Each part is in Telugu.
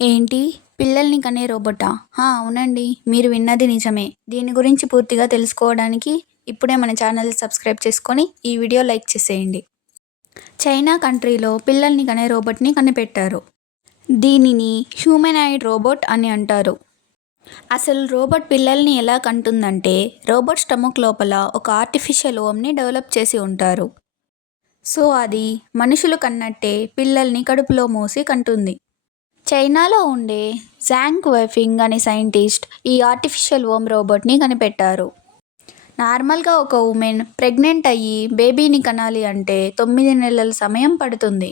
ఏంటి? పిల్లల్ని కనే రోబోటా? అవునండి. మీరు విన్నది నిజమే. దీని గురించి పూర్తిగా తెలుసుకోవడానికి ఇప్పుడే మన ఛానల్ సబ్స్క్రైబ్ చేసుకొని ఈ వీడియో లైక్ చేసేయండి. చైనా కంట్రీలో పిల్లల్ని కనే రోబోట్ని కనిపెట్టారు. దీనిని హ్యూమనాయిడ్ రోబోట్ అని అంటారు. అసలు రోబోట్ పిల్లల్ని ఎలా కంటుందంటే, రోబోట్ స్టమక్ లోపల ఒక ఆర్టిఫిషియల్ ఓమ్ని డెవలప్ చేసి ఉంటారు. సో అది మనుషులు కన్నట్టే పిల్లల్ని కడుపులో మోసి కంటుంది. చైనాలో ఉండే జాంగ్ వైఫింగ్ అనే సైంటిస్ట్ ఈ ఆర్టిఫిషియల్ ఓమ్ రోబోట్ని కనిపెట్టారు. నార్మల్గా ఒక ఉమెన్ ప్రెగ్నెంట్ అయ్యి బేబీని కనాలి అంటే 9 నెలల సమయం పడుతుంది.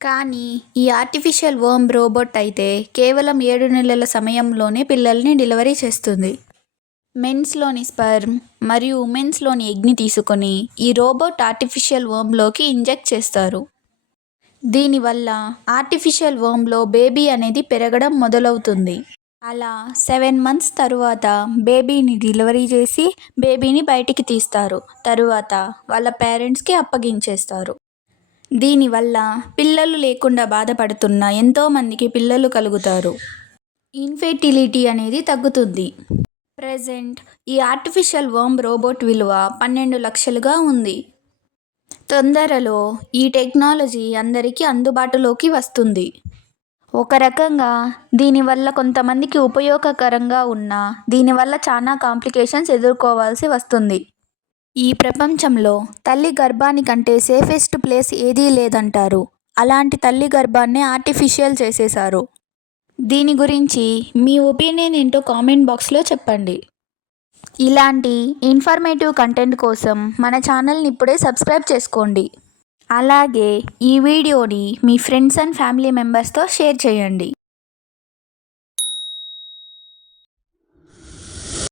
కానీ ఈ ఆర్టిఫిషియల్ ఓమ్ రోబోట్ అయితే కేవలం 7 నెలల సమయంలోనే పిల్లల్ని డెలివరీ చేస్తుంది. మెన్స్లోని స్పర్మ్ మరియు ఉమెన్స్లోని ఎగ్ని తీసుకొని ఈ రోబోట్ ఆర్టిఫిషియల్ ఓమ్లోకి ఇంజెక్ట్ చేస్తారు. దీనివల్ల ఆర్టిఫిషియల్ ఓమ్లో బేబీ అనేది పెరగడం మొదలవుతుంది. అలా 7 మంత్స్ తరువాత బేబీని డెలివరీ చేసి బేబీని బయటికి తీస్తారు. తరువాత వాళ్ళ పేరెంట్స్కి అప్పగించేస్తారు. దీనివల్ల పిల్లలు లేకుండా బాధపడుతున్న ఎంతోమందికి పిల్లలు కలుగుతారు. ఇన్ఫెర్టిలిటీ అనేది తగ్గుతుంది. ప్రెజెంట్ ఈ ఆర్టిఫిషియల్ ఓమ్ రోబోట్ విలువ 12 లక్షలుగా ఉంది. తొందరలో ఈ టెక్నాలజీ అందరికీ అందుబాటులోకి వస్తుంది. ఒక రకంగా దీనివల్ల కొంతమందికి ఉపయోగకరంగా ఉన్నా దీనివల్ల చాలా కాంప్లికేషన్స్ ఎదుర్కోవాల్సి వస్తుంది. ఈ ప్రపంచంలో తల్లి గర్భానికంటే సేఫెస్ట్ ప్లేస్ ఏదీ లేదంటారు. అలాంటి తల్లి గర్భాన్ని ఆర్టిఫిషియల్ చేసేశారు. దీని గురించి మీ ఒపీనియన్ ఏంటో కామెంట్ బాక్స్లో చెప్పండి. ఇలాంటి ఇన్ఫర్మేటివ్ కంటెంట్ కోసం మన ఛానల్ని ఇప్పుడే సబ్స్క్రైబ్ చేసుకోండి. అలాగే ఈ వీడియోని మీ ఫ్రెండ్స్ అండ్ ఫ్యామిలీ మెంబర్స్తో షేర్ చేయండి.